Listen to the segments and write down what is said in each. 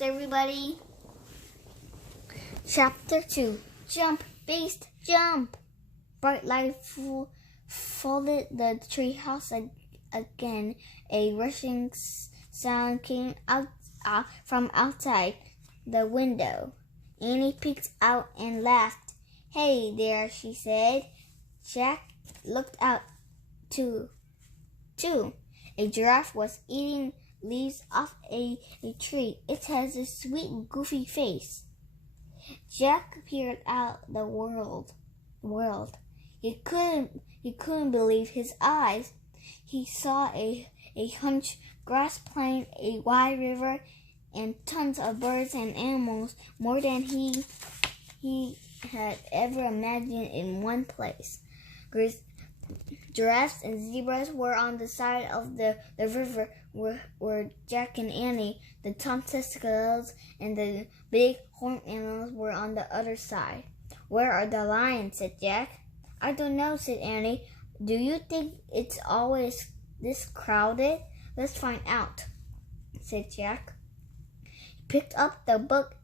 stories, everybody. Chapter 2. Jump, beast, jump! Bright light folded the treehouse again. A rushing sound came out from outside the window. Annie peeked out and laughed. "Hey there," she said. Jack looked out too. A giraffe was eating leaves off a tree. It has a sweet, goofy face. Jack peered out the world. He couldn't believe his eyes. He saw a hunched grass plain, a wide river, and tons of birds and animals, more than he had ever imagined in one place. Giraffes and zebras were on the side of the river where Jack and Annie, the tonsured gazelles, and the big horned animals were on the other side. "Where are the lions?" said Jack. "I don't know," said Annie. "Do you think it's always this crowded?" "Let's find out," said Jack. He picked up the book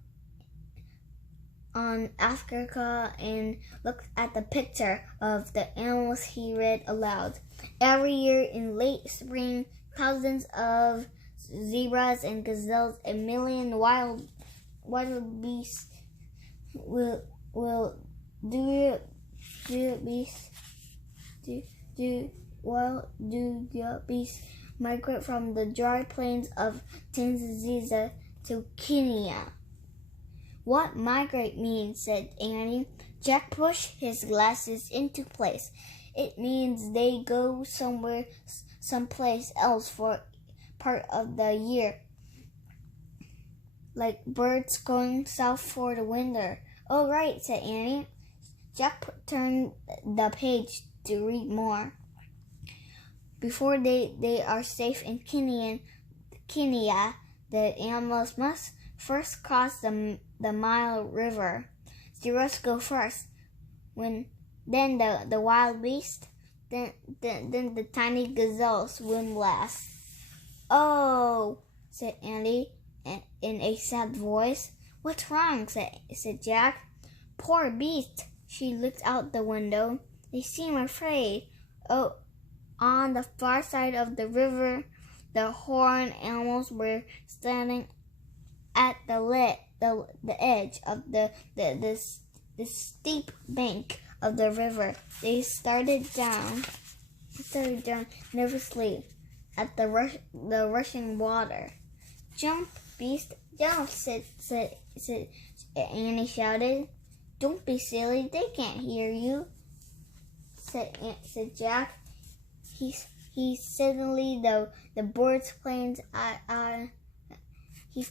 on Africa and looked at the picture of the animals. He read aloud. "Every year in late spring, thousands of zebras and gazelles, a million wild beasts will beasts migrate from the dry plains of Tanzania to Kenya." "What migrate means?" said Annie. Jack pushed his glasses into place. "It means they go someplace else for part of the year, like birds going south for the winter." "Oh, right," said Annie. Jack turned the page to read more. "Before they are safe in Kenya, the animals must first cross the Nile River. Zebras go first, then the wild beasts, then the tiny gazelles swim last." "Oh," said Annie in a sad voice. "What's wrong?" said Jack. "Poor beast." She looked out the window. "They seem afraid." "Oh." On the far side of the river, the horned animals were standing at the edge of the steep bank of the river. They started down nervously at the rushing water. "Jump, beast, jump!" said Annie shouted. "Don't be silly, they can't hear you," said Jack. He suddenly the birds planes He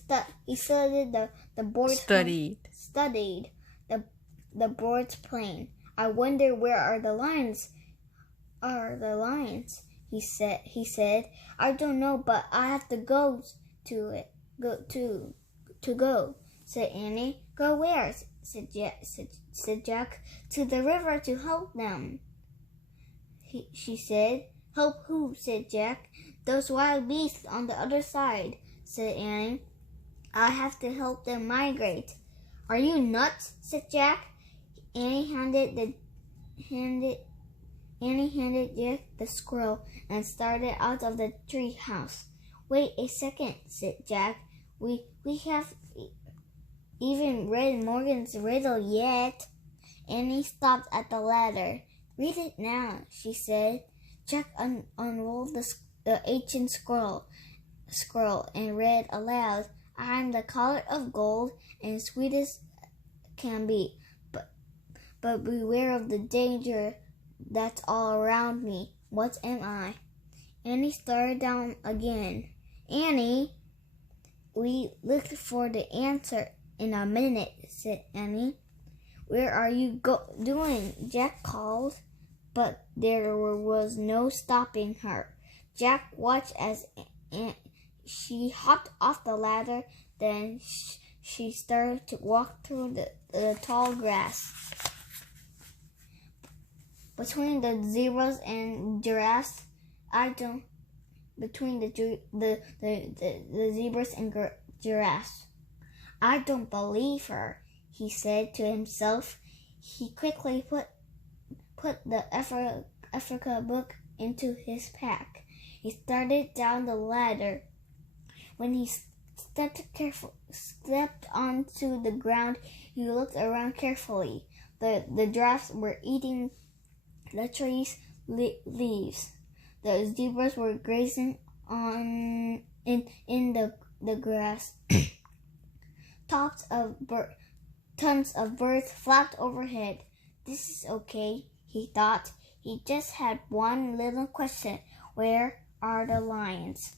studied the board's studied the board's plane. "I wonder where are the lions? He said. "I don't know, but I have to go to it. Go," said Annie. "Go where?" said Jack. "To the river to help them," she said. "Help who?" said Jack. "Those wild beasts on the other side," said Annie. "I have to help them migrate." "Are you nuts?" said Jack. Annie handed Jack the scroll and started out of the tree house. "Wait a second," said Jack. We haven't even read Morgan's riddle yet." Annie stopped at the ladder. "Read it now," she said. Jack unrolled the ancient scroll and read aloud. "I'm the color of gold and sweet as can be, but beware of the danger that's all around me. What am I?" Annie started down again. "Annie, we look for the answer in a minute," said Annie. "Where are you doing?" Jack called, but there was no stopping her. Jack watched as she hopped off the ladder. Then she started to walk through the tall grass. Between the zebras and giraffes, between the zebras and giraffes, I don't believe her, he said to himself. He quickly put the Africa book into his pack. He started down the ladder. When he stepped onto the ground, he looked around carefully. The giraffes were eating the tree's leaves. The zebras were grazing in the grass. Tons of birds flapped overhead. This is okay, he thought. He just had one little question. Where are the lions?